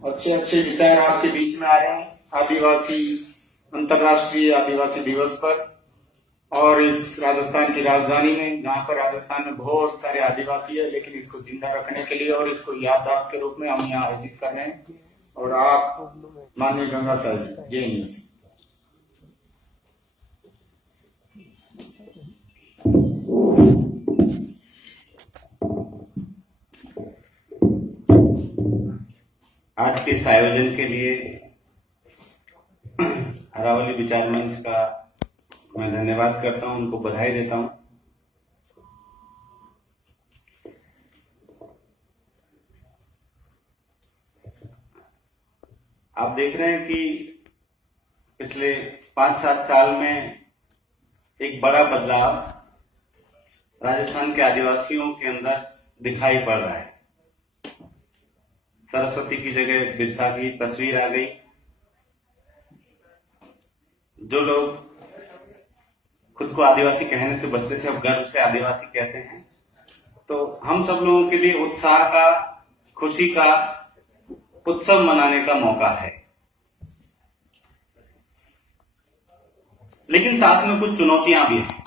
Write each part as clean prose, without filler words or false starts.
अच्छे अच्छे विचार आपके बीच में आ रहे हैं आदिवासी अंतर्राष्ट्रीय आदिवासी दिवस पर, और इस राजस्थान की राजधानी में, जहां पर राजस्थान में बहुत सारे आदिवासी है, लेकिन इसको जिंदा रखने के लिए और इसको याददाश्त के रूप में हम यहाँ आयोजित कर रहे हैं। और आप माननीय गंगा साहब जी, जय न्यूज। आज के इस आयोजन के लिए अरावली विचार मंच का मैं धन्यवाद करता हूं, उनको बधाई देता हूं। आप देख रहे हैं कि पिछले 5-7 साल में एक बड़ा बदलाव राजस्थान के आदिवासियों के अंदर दिखाई पड़ रहा है। सरस्वती की जगह बिरसा की तस्वीर आ गई। जो लोग खुद को आदिवासी कहने से बचते थे, अब गर्व से आदिवासी कहते हैं। तो हम सब लोगों के लिए उत्साह का, खुशी का उत्सव मनाने का मौका है। लेकिन साथ में कुछ चुनौतियां भी हैं।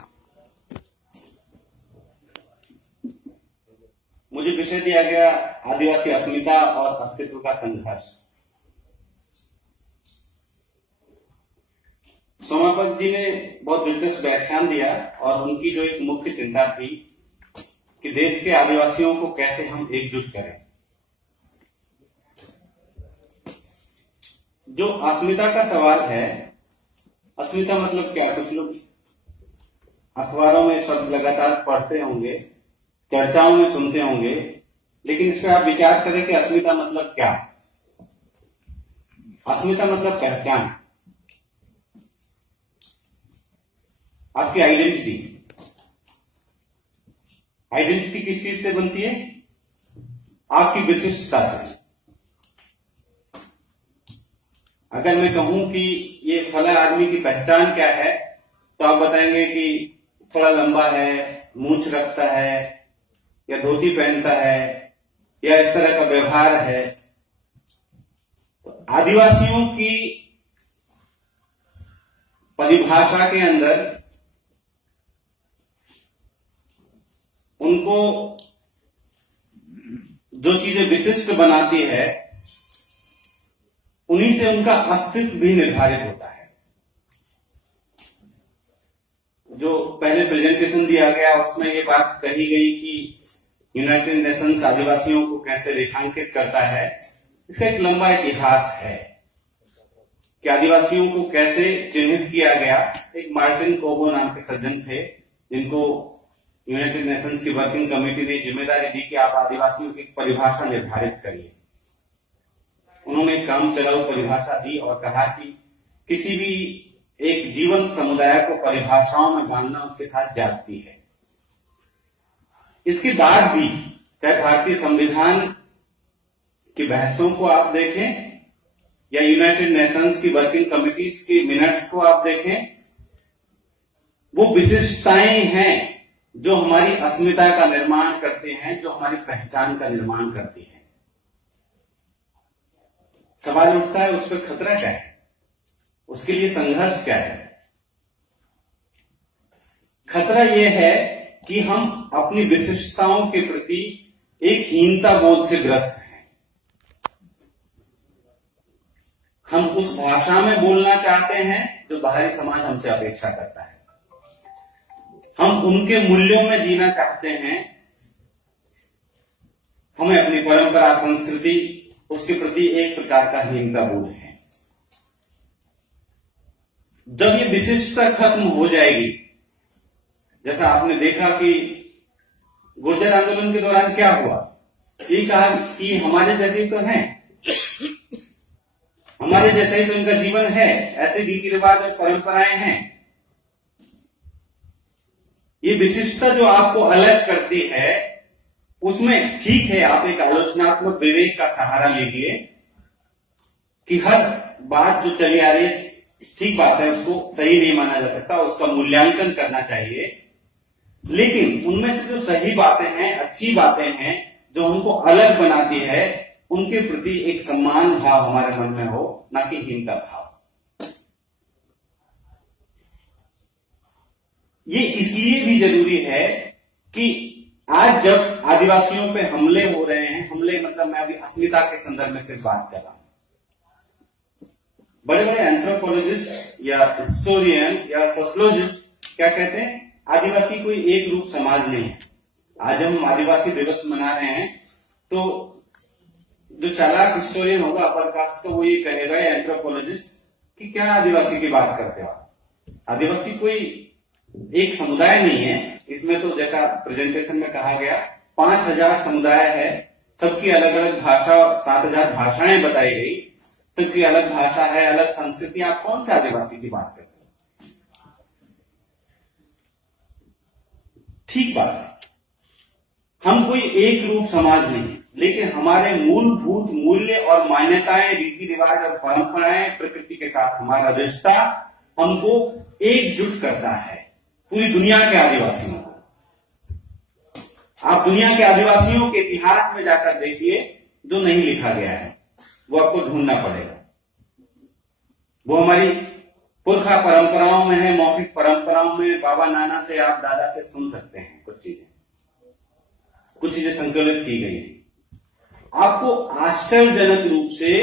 मुझे विषय दिया गया आदिवासी अस्मिता और अस्तित्व का संघर्ष। सोमापत जी ने बहुत दिलचस्प व्याख्यान दिया और उनकी जो एक मुख्य चिंता थी कि देश के आदिवासियों को कैसे हम एकजुट करें। जो अस्मिता का सवाल है, अस्मिता मतलब क्या? कुछ लोग अखबारों में शब्द लगातार पढ़ते होंगे, चर्चाओं में सुनते होंगे, लेकिन इस पर आप विचार करें कि अस्मिता मतलब क्या? अस्मिता मतलब पहचान, आपकी आइडेंटिटी। आइडेंटिटी किस चीज से बनती है? आपकी विशिष्टता से। अगर मैं कहूं कि ये फला आदमी की पहचान क्या है, तो आप बताएंगे कि थोड़ा लंबा है, मूंछ रखता है, या धोती पहनता है, या इस तरह का व्यवहार है। तो आदिवासियों की परिभाषा के अंदर उनको जो चीजें विशिष्ट बनाती है, उन्हीं से उनका अस्तित्व भी निर्धारित होता है। जो पहले प्रेजेंटेशन दिया गया उसमें ये बात कही गई कि यूनाइटेड नेशंस आदिवासियों को कैसे रेखांकित करता है। इसका एक लंबा इतिहास है कि आदिवासियों को कैसे चिन्हित किया गया। एक मार्टिन कोबो नाम के सज्जन थे, जिनको यूनाइटेड नेशंस की वर्किंग कमेटी ने जिम्मेदारी दी कि आप आदिवासियों की परिभाषा निर्धारित करिए। उन्होंने काम चलाऊ परिभाषा दी और कहा कि किसी भी एक जीवंत समुदाय को परिभाषाओं में बांधना उसके साथ जाती है। इसके बाद भी चाहे भारतीय संविधान की बहसों को आप देखें या यूनाइटेड नेशंस की वर्किंग कमिटीज के मिनट्स को आप देखें, वो विशिष्टताएं हैं जो हमारी अस्मिता का निर्माण करते हैं, जो हमारी पहचान का निर्माण करती हैं। सवाल उठता है उस पर खतरा क्या है, उसके लिए संघर्ष क्या है? खतरा यह है कि हम अपनी विशिष्टताओं के प्रति एक हीनता बोध से ग्रस्त हैं। हम उस भाषा में बोलना चाहते हैं जो बाहरी समाज हमसे अपेक्षा करता है। हम उनके मूल्यों में जीना चाहते हैं। हमें अपनी परंपरा, संस्कृति, उसके प्रति एक प्रकार का हीनता बोध है। जब ये विशिष्टता खत्म हो जाएगी, जैसा आपने देखा कि गुर्जर आंदोलन के दौरान क्या हुआ, ये कहा कि हमारे जैसे तो हैं, हमारे जैसा ही तो इनका जीवन है, ऐसे रीति रिवाज और परंपराएं हैं। ये विशिष्टता जो आपको अलग करती है, उसमें ठीक है आप एक आलोचनात्मक विवेक का सहारा लीजिए कि हर बात जो चली आ रही है ठीक बात है, उसको सही नहीं माना जा सकता, उसका मूल्यांकन करना चाहिए। लेकिन उनमें से जो सही बातें हैं, अच्छी बातें हैं, जो हमको अलग बनाती है, उनके प्रति एक सम्मान भाव हमारे मन में हो, ना कि हीनता भाव। ये इसलिए भी जरूरी है कि आज जब आदिवासियों पे हमले हो रहे हैं, हमले मतलब मैं अभी अस्मिता के संदर्भ में सिर्फ बात कर रहा हूं, बड़े बड़े एंथ्रोपोलॉजिस्ट या हिस्टोरियन या सोशियोलॉजिस्ट क्या कहते हैं, आदिवासी कोई एक रूप समाज नहीं है। आज हम आदिवासी दिवस मना रहे हैं तो जो चालाक हिस्टोरियन होगा अपर कास्ट का, वो ये कहेगा या एंथ्रोपोलॉजिस्ट कि क्या आदिवासी की बात करते हो। आदिवासी कोई एक समुदाय नहीं है। इसमें तो जैसा प्रेजेंटेशन में कहा गया 5000 समुदाय है, सबकी अलग अलग भाषा, 7000 भाषाएं बताई गई, सबकी अलग भाषा है, अलग संस्कृति। आप कौन से आदिवासी की बात करते हैं? ठीक बात है, हम कोई एक रूप समाज नहीं है, लेकिन हमारे मूलभूत मूल्य और मान्यताएं, रीति रिवाज और परंपराएं, प्रकृति के साथ हमारा रिश्ता हमको एकजुट करता है पूरी दुनिया के आदिवासियों को। आप दुनिया के आदिवासियों के इतिहास में जाकर देखिए, जो नहीं लिखा गया है वो आपको ढूंढना पड़ेगा। वो हमारी पुरखा परंपराओं में है, मौखिक परंपराओं में, बाबा नाना से, आप दादा से सुन सकते हैं कुछ चीजें संकलित की गई है। आपको आश्चर्यजनक रूप से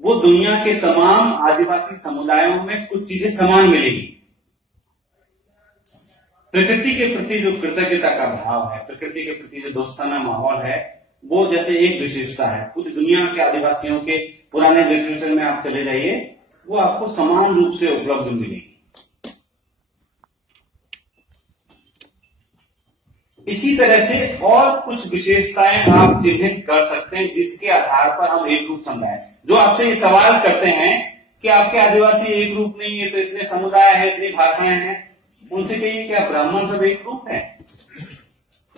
वो दुनिया के तमाम आदिवासी समुदायों में कुछ चीजें समान मिलेगी। प्रकृति के प्रति जो कृतज्ञता का भाव है, प्रकृति के प्रति जो दोस्ताना माहौल है, वो जैसे एक विशेषता है। पूरी दुनिया के आदिवासियों के पुराने लिटरेचर में आप चले जाइए, वो आपको समान रूप से उपलब्ध मिलेगी। इसी तरह से और कुछ विशेषताएं आप चिन्हित कर सकते हैं, जिसके आधार पर हम एक रूप समुदाय, जो आपसे ये सवाल करते हैं कि आपके आदिवासी एक रूप नहीं है, तो इतने समुदाय है, इतनी भाषाएं हैं, उनसे कहिए क्या ब्राह्मण सब एक रूप है?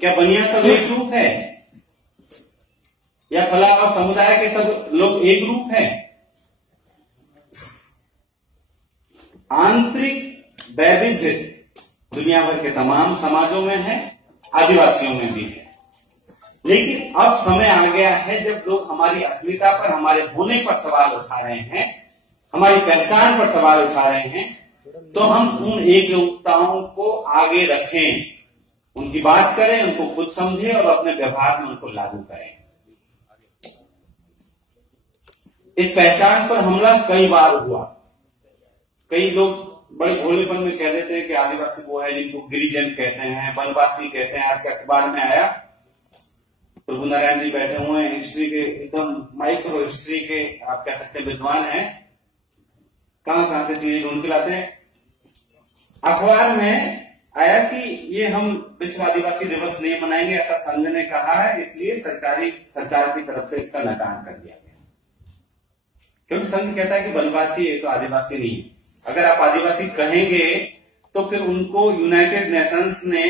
क्या बनिया सब एक रूप है? या फला और समुदाय के सब लोग एक रूप है? आंतरिक वैविध्य दुनिया भर के तमाम समाजों में है, आदिवासियों में भी है। लेकिन अब समय आ गया है जब लोग हमारी अस्मिता पर, हमारे होने पर सवाल उठा रहे हैं, हमारी पहचान पर सवाल उठा रहे हैं, तो हम उन एकरूपताओं को आगे रखें, उनकी बात करें, उनको खुद समझें और अपने व्यवहार में उनको लागू करें। इस पहचान पर हमला कई बार हुआ। कई लोग बड़े भोलेपन में कह देते हैं कि आदिवासी वो है जिनको गिरिजन कहते हैं, वनवासी कहते हैं। आज के अखबार में आया, प्रभु नारायण जी बैठे हुए हैं, हिस्ट्री के एकदम माइक्रो हिस्ट्री के आप कह सकते हैं विद्वान हैं, कहां से चीजें ढूंढ के लाते हैं। अखबार में आया कि ये हम विश्व आदिवासी दिवस नहीं मनाएंगे, ऐसा संघ ने कहा है, इसलिए सरकार की तरफ से इसका नकार कर दिया गया। क्योंकि संघ कहता है कि वनवासी है तो आदिवासी नहीं है। अगर आप आदिवासी कहेंगे तो फिर उनको यूनाइटेड नेशंस ने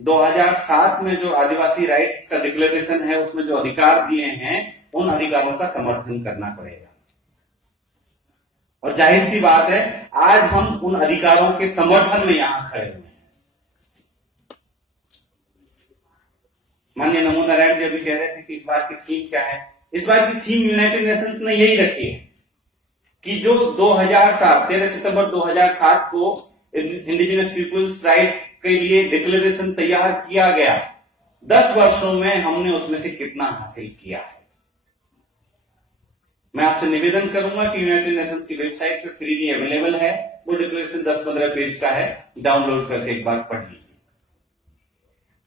2007 में जो आदिवासी राइट्स का डिक्लेरेशन है, उसमें जो अधिकार दिए हैं, उन अधिकारों का समर्थन करना पड़ेगा। और जाहिर सी बात है, आज हम उन अधिकारों के समर्थन में यहां खड़े हुए हैं। माननीय नमो नारायण जी अभी कह रहे थे कि इस बार की थीम क्या है। इस बार की थीम यूनाइटेड नेशंस ने यही रखी है कि जो 13 सितंबर 2007 को इंडिजिनस पीपुल्स राइट के लिए डिक्लेरेशन तैयार किया गया, 10 वर्षों में हमने उसमें से कितना हासिल किया है। मैं आपसे निवेदन करूंगा कि यूनाइटेड नेशंस की वेबसाइट पर फ्रीली अवेलेबल है, वो डिक्लेरेशन 10-15 पेज का है, डाउनलोड करके एक बार पढ़ लीजिए।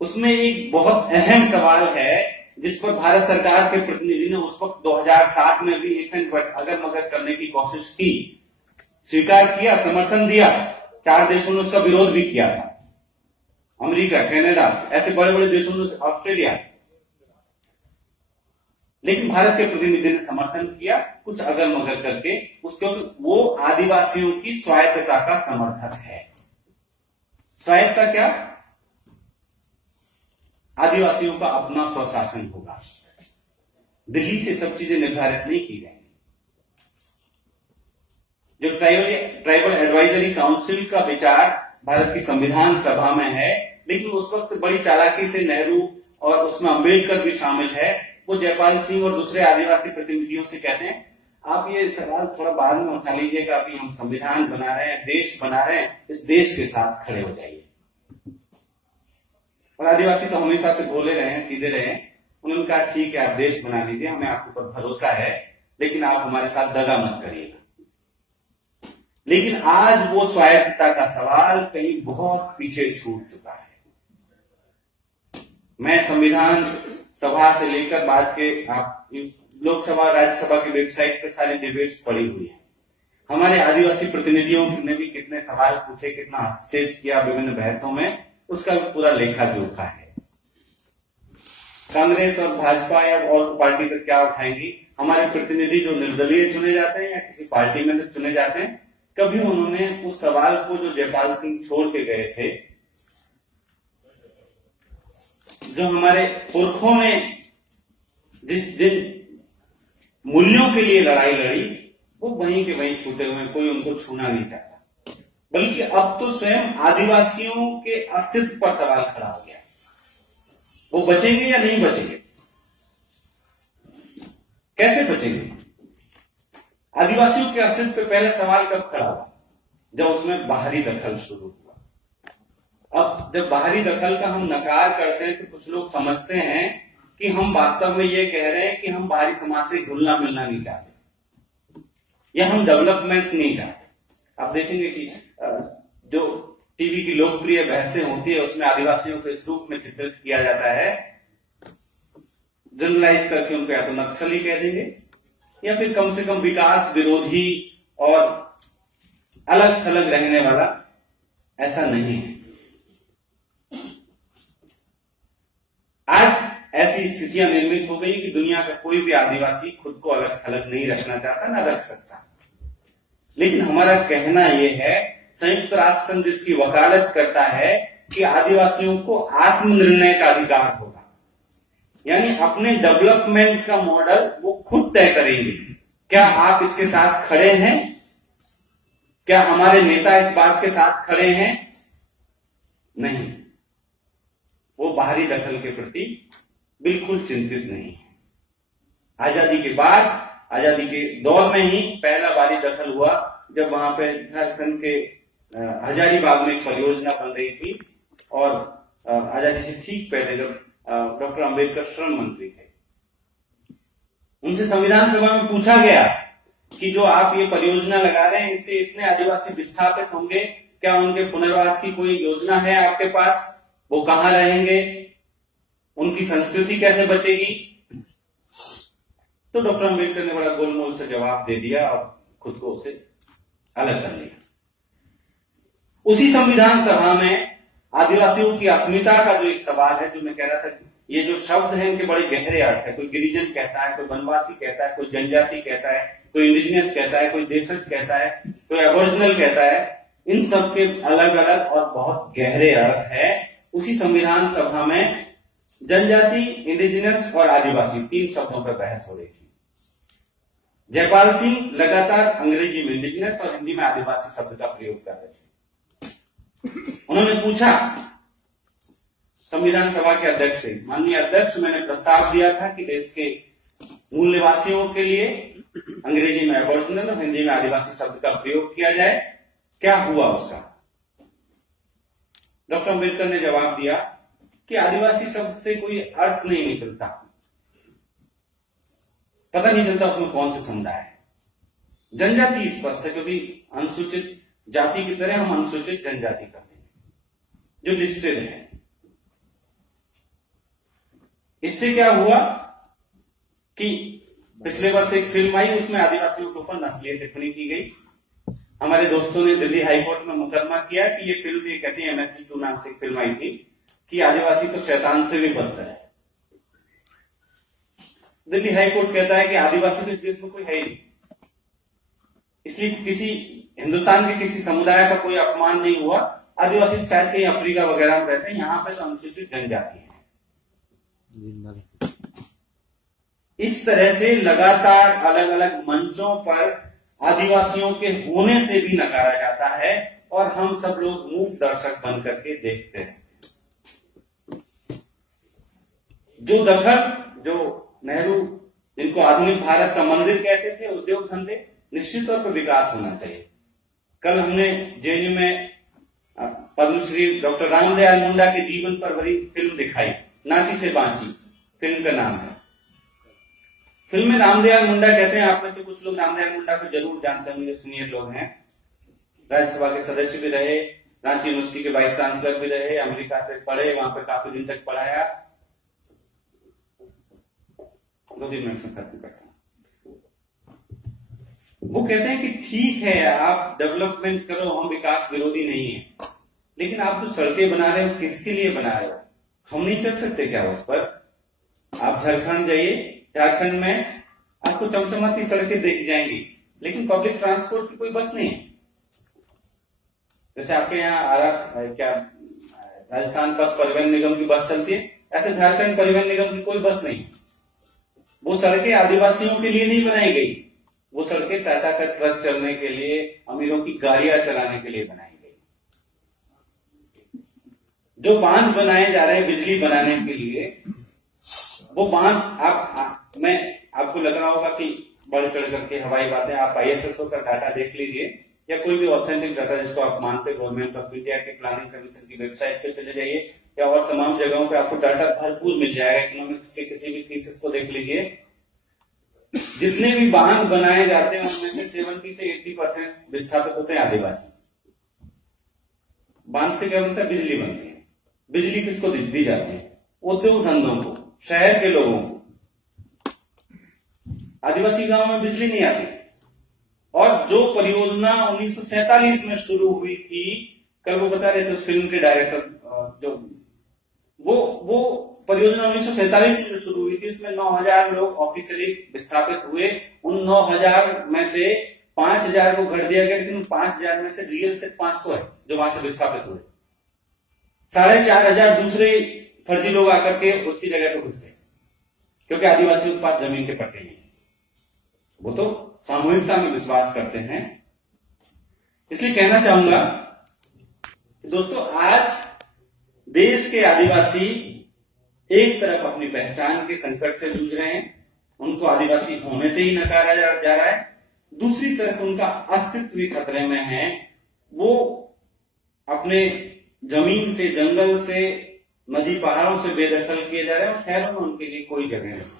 उसमें एक बहुत अहम सवाल है जिस पर भारत सरकार के प्रतिनिधि ने उस वक्त 2007 में भी अगर मगर करने की कोशिश की, स्वीकार किया, समर्थन दिया। 4 देशों ने उसका विरोध भी किया था, अमेरिका, कनाडा, ऐसे बड़े बड़े देशों ने, ऑस्ट्रेलिया। लेकिन भारत के प्रतिनिधि ने समर्थन किया, कुछ अगर मगर करके, उसके वो आदिवासियों की स्वायत्तता का समर्थक है। स्वायत्तता क्या? आदिवासियों का अपना स्वशासन होगा, दिल्ली से सब चीजें निर्धारित नहीं की जाएंगी। जो ट्राइबल एडवाइजरी काउंसिल का विचार भारत की संविधान सभा में है, लेकिन उस वक्त बड़ी चालाकी से नेहरू और उसमें अंबेडकर भी शामिल है, वो जयपाल सिंह और दूसरे आदिवासी प्रतिनिधियों से कहते हैं, आप ये सवाल थोड़ा बाद में उठा लीजिएगा, अभी हम संविधान बना रहे हैं, देश बना रहे हैं, इस देश के साथ खड़े हो जाइए। और आदिवासी तो हमेशा से बोले रहे हैं, सीधे रहे हैं। उन्होंने कहा ठीक है, आप देश बना लीजिए, हमें आपके ऊपर भरोसा है, लेकिन आप हमारे साथ दगा मत करिएगा। लेकिन आज वो स्वायत्तता का सवाल कहीं बहुत पीछे छूट चुका है। मैं संविधान सभा से लेकर बाद के आप लोकसभा राज्यसभा की वेबसाइट पे सारी डिबेट्स पड़ी हुई है। हमारे आदिवासी प्रतिनिधियों ने भी कितने सवाल पूछे, कितना हस्तक्षेप किया विभिन्न बहसों में, उसका भी पूरा लेखा जोखा है। कांग्रेस और भाजपा या और पार्टी पर क्या उठाएंगी? हमारे प्रतिनिधि जो निर्दलीय चुने जाते हैं या किसी पार्टी में चुने जाते हैं, कभी उन्होंने उस सवाल को जो जयपाल सिंह छोड़ के गए थे, जो हमारे पुरखों ने जिन मूल्यों के लिए लड़ाई लड़ी, वो वहीं के वहीं छूटे हुए, कोई उनको छूना नहीं चाहता। बल्कि अब तो स्वयं आदिवासियों के अस्तित्व पर सवाल खड़ा हो गया, वो बचेंगे या नहीं बचेंगे, कैसे बचेंगे? आदिवासियों के अस्तित्व पे पहले सवाल कब खड़ा हुआ? जब उसमें बाहरी दखल शुरू हुआ। अब जब बाहरी दखल का हम नकार करते हैं तो कुछ लोग समझते हैं कि हम वास्तव में ये कह रहे हैं कि हम बाहरी समाज से घुलना मिलना नहीं चाहते या हम डेवलपमेंट नहीं चाहते। आप देखेंगे कि जो टीवी की लोकप्रिय बहसें होती है उसमें आदिवासियों को इस रूप में चित्रित किया जाता है, जनरलाइज करके उनको या तो नक्सली कह देंगे या फिर कम से कम विकास विरोधी और अलग थलग रहने वाला। ऐसा नहीं है। आज ऐसी स्थितियां निर्मित हो गई कि दुनिया का कोई भी आदिवासी खुद को अलग थलग नहीं रखना चाहता, ना रख सकता। लेकिन हमारा कहना यह है, संयुक्त राष्ट्र संघ जिसकी वकालत करता है कि आदिवासियों को आत्मनिर्णय का अधिकार होगा, यानी अपने डेवलपमेंट का मॉडल वो खुद तय करेंगे। क्या आप इसके साथ खड़े हैं? क्या हमारे नेता इस बात के साथ खड़े हैं? नहीं, वो बाहरी दखल के प्रति बिल्कुल चिंतित नहीं है। आजादी के बाद, आजादी के दौर में ही पहला बाहरी दखल हुआ जब वहां पे झारखंड के हजारीबाग में एक परियोजना बन रही थी और आजादी से ठीक पहले जब डॉक्टर अंबेडकर श्रम मंत्री थे, उनसे संविधान सभा में पूछा गया कि जो आप ये परियोजना लगा रहे हैं इससे इतने आदिवासी विस्थापित होंगे, क्या उनके पुनर्वास की कोई योजना है आपके पास? वो कहां रहेंगे? उनकी संस्कृति कैसे बचेगी? तो डॉक्टर अंबेडकर ने बड़ा गोलमोल से जवाब दे दिया और खुद को उसे अलग कर लिया। उसी संविधान सभा में आदिवासियों की अस्मिता का जो एक सवाल है, जो मैं कह रहा था, ये जो शब्द है इनके बड़े गहरे अर्थ है। कोई गिरिजन कहता है, कोई वनवासी कहता है, कोई जनजाति कहता है, कोई इंडिजिनियस कहता है, कोई देशज कहता है, कोई एबोरिजिनल कहता है। इन सब के अलग अलग और बहुत गहरे अर्थ है। उसी संविधान सभा में जनजाति, इंडिजिनियस और आदिवासी 3 शब्दों पर बहस हो रही थी। जयपाल सिंह लगातार अंग्रेजी में इंडिजिनियस और हिंदी में आदिवासी शब्द का प्रयोग कर रहे थे। उन्होंने पूछा संविधान सभा के अध्यक्ष से, माननीय अध्यक्ष, मैंने प्रस्ताव दिया था कि देश के मूल निवासियों के लिए अंग्रेजी में एबोरिजिनल और हिंदी में आदिवासी शब्द का प्रयोग किया जाए, क्या हुआ उसका? डॉक्टर अंबेडकर ने जवाब दिया कि आदिवासी शब्द से कोई अर्थ नहीं निकलता, पता नहीं चलता उसमें कौन से समुदाय है। जनजाति स्पष्ट है, क्योंकि अनुसूचित जाति की तरह हम अनुसूचित जनजाति करते हैं जो लिस्टेड है। इससे क्या हुआ कि पिछले वर्ष एक फिल्म आई, उसमें आदिवासियों के ऊपर नस्लीय टिप्पणी की गई। हमारे दोस्तों ने दिल्ली हाईकोर्ट में मुकदमा किया कि ये फिल्म, ये कहते हैं MS2 नाम से एक फिल्म आई थी कि आदिवासी तो शैतान से भी बदतर है। दिल्ली हाईकोर्ट कहता है कि आदिवासी तो इस देश में कोई है ही नहीं, इसलिए किसी हिंदुस्तान के किसी समुदाय का कोई अपमान नहीं हुआ। आदिवासी शायद कहीं अफ्रीका वगैरह में रहते हैं, यहां पे तो अनुसूचित जनजाति है। इस तरह से लगातार अलग अलग मंचों पर आदिवासियों के होने से भी नकारा जाता है और हम सब लोग मूक दर्शक बन करके देखते हैं। जो दखल, जो नेहरू जिनको आधुनिक भारत का मंदिर कहते थे, उद्योग धंधे, निश्चित तौर पर विकास होना चाहिए। कल हमने जेएनयू में पद्मश्री डॉक्टर रामदयाल मुंडा के जीवन पर भरी फिल्म दिखाई, नाची से बांची फिल्म का नाम है। फिल्म में रामदयाल मुंडा कहते हैं, आप में से कुछ लोग रामदयाल मुंडा को जरूर जानते होंगे, सीनियर लोग हैं, राज्यसभा के सदस्य भी रहे, रांची यूनिवर्सिटी के वाइस चांसलर भी रहे, अमेरिका से पढ़े, वहां पर काफी दिन तक पढ़ाया। 2-3 मिनट में खत्म करता हूं। वो कहते हैं कि ठीक है, आप डेवलपमेंट करो, हम विकास विरोधी नहीं है, लेकिन आप जो सड़कें बना रहे हो किसके लिए बना रहे हो? हम नहीं चल सकते क्या उस पर? आप झारखंड जाइए, झारखंड में आपको चमचमाती सड़कें देखी जाएंगी, लेकिन पब्लिक ट्रांसपोर्ट की कोई बस नहीं है। जैसे आपके यहाँ क्या राजस्थान पथ परिवहन निगम की बस चलती है, ऐसे झारखंड परिवहन निगम की कोई बस नहीं। वो सड़कें आदिवासियों के लिए नहीं बनाई गई, वो सड़कें टाटा का ट्रक चलने के लिए, अमीरों की गाड़ियां चलाने के लिए बनाई गई। जो बांध बनाए जा रहे हैं बिजली बनाने के लिए, वो बांध मैं आपको लग रहा होगा कि बढ़ चढ़ करके हवाई बातें, आप ISSO का डाटा देख लीजिए या कोई भी ऑथेंटिक डाटा जिसको आप मानते, गवर्नमेंट ऑफ इंडिया के प्लानिंग कमीशन की वेबसाइट पे चले जाइए या और तमाम जगहों पे आपको डाटा भरपूर मिल जाएगा। इकोनॉमिक्स के किसी भी थीसिस को देख लीजिए, जितने भी बांध बनाए जाते हैं उनमें से 70 से 80% विस्थापित होते हैं आदिवासी। बांध से क्या बनता है? बिजली बनती है। बिजली किसको दी जाती है? उद्योग धंधों को, शहर के लोगों को। आदिवासी गांव में बिजली नहीं आती। और जो परियोजना 1947 में शुरू हुई थी, कल वो बता रहे थे उस फिल्म के डायरेक्टर, जो वो परियोजना 1947 में शुरू हुई थी, इसमें 9000 लोग ऑफिशियली विस्थापित हुए। उन 9000 में से 5000 को घर दिया गया, लेकिन 5000 में से रियल से 500 है जो वहां से विस्थापित हुए। 4500 दूसरे फर्जी लोग आकर के उसकी जगह पर घुस गए, क्योंकि आदिवासियों के पास जमीन के पट्टे नहीं, वो तो सामूहिकता में विश्वास करते हैं। इसलिए कहना चाहूंगा दोस्तों, आज देश के आदिवासी एक तरफ अपनी पहचान के संकट से जूझ रहे हैं, उनको आदिवासी होने से ही नकारा जा रहा है, दूसरी तरफ उनका अस्तित्व भी खतरे में है। वो अपने जमीन से, जंगल से, नदी पहाड़ों से बेदखल किए जा रहे हैं और शहरों में उनके लिए कोई जगह नहीं।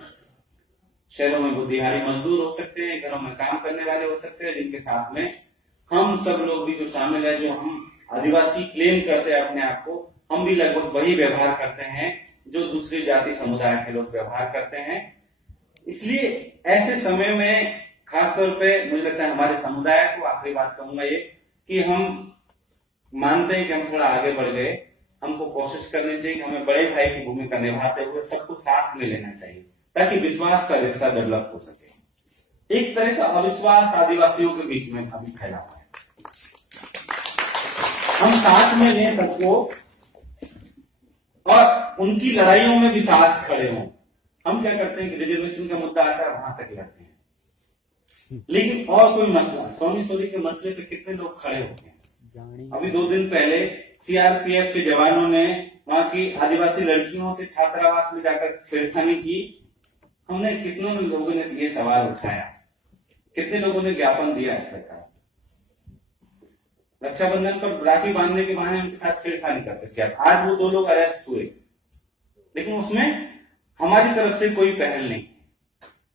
शहरों में वो दिहाड़ी मजदूर हो सकते हैं, घरों में काम करने वाले हो सकते हैं, जिनके साथ में हम सब लोग भी जो शामिल है, जो हम आदिवासी क्लेम करते हैं अपने आप को, हम भी लगभग वही व्यवहार करते हैं जो दूसरी जाति समुदाय के लोग व्यवहार करते हैं। इसलिए ऐसे समय में खासतौर पे मुझे लगता है हमारे समुदाय को, आखिरी बात कहूंगा ये कि हम मानते हैं कि हम थोड़ा आगे बढ़ गए, हमको कोशिश करनी चाहिए कि हमें बड़े भाई की भूमिका निभाते हुए सबको साथ में लेना चाहिए, ताकि विश्वास का रिश्ता डेवलप हो सके। एक तरह का अविश्वास आदिवासियों के बीच में अभी फैला हुआ है, हम साथ में लें सबको और उनकी लड़ाइयों में भी साथ खड़े हों। हम क्या करते हैं कि रिजर्वेशन का मुद्दा आता है वहां तक लड़ते हैं, लेकिन और कोई मसला, सोनी सोनी के मसले पे कितने लोग खड़े होते हैं। अभी 2 दिन पहले CRPF के जवानों ने वहां की आदिवासी लड़कियों से छात्रावास में जाकर छेड़खानी की। हमने कितनों लोगों ने ये सवाल उठाया, कितने लोगों ने ज्ञापन दिया है सरकार। रक्षाबंधन पर राखी बांधने के बहाने उनके साथ छेड़खानी करते थे। आज वो 2 लोग अरेस्ट हुए, लेकिन उसमें हमारी तरफ से कोई पहल नहीं।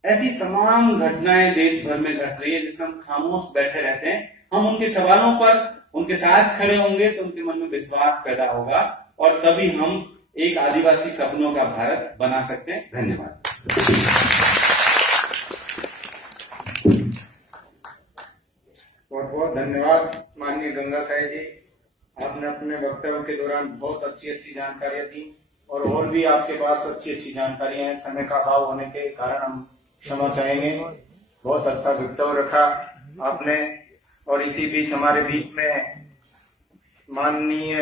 ऐसी तमाम घटनाएं देश भर में घट रही है जिसमें हम खामोश बैठे रहते हैं। हम उनके सवालों पर उनके साथ खड़े होंगे तो उनके मन में विश्वास पैदा होगा और तभी हम एक आदिवासी सपनों का भारत बना सकते हैं। धन्यवाद। बहुत बहुत धन्यवाद माननीय गंगा साई जी, आपने अपने वक्तव्य के दौरान बहुत अच्छी जानकारियां दी और भी आपके पास अच्छी जानकारियां हैं। समय का अभाव होने के कारण हम क्षमा चाहेंगे। बहुत अच्छा वक्तव्य रखा आपने। और इसी बीच हमारे बीच में माननीय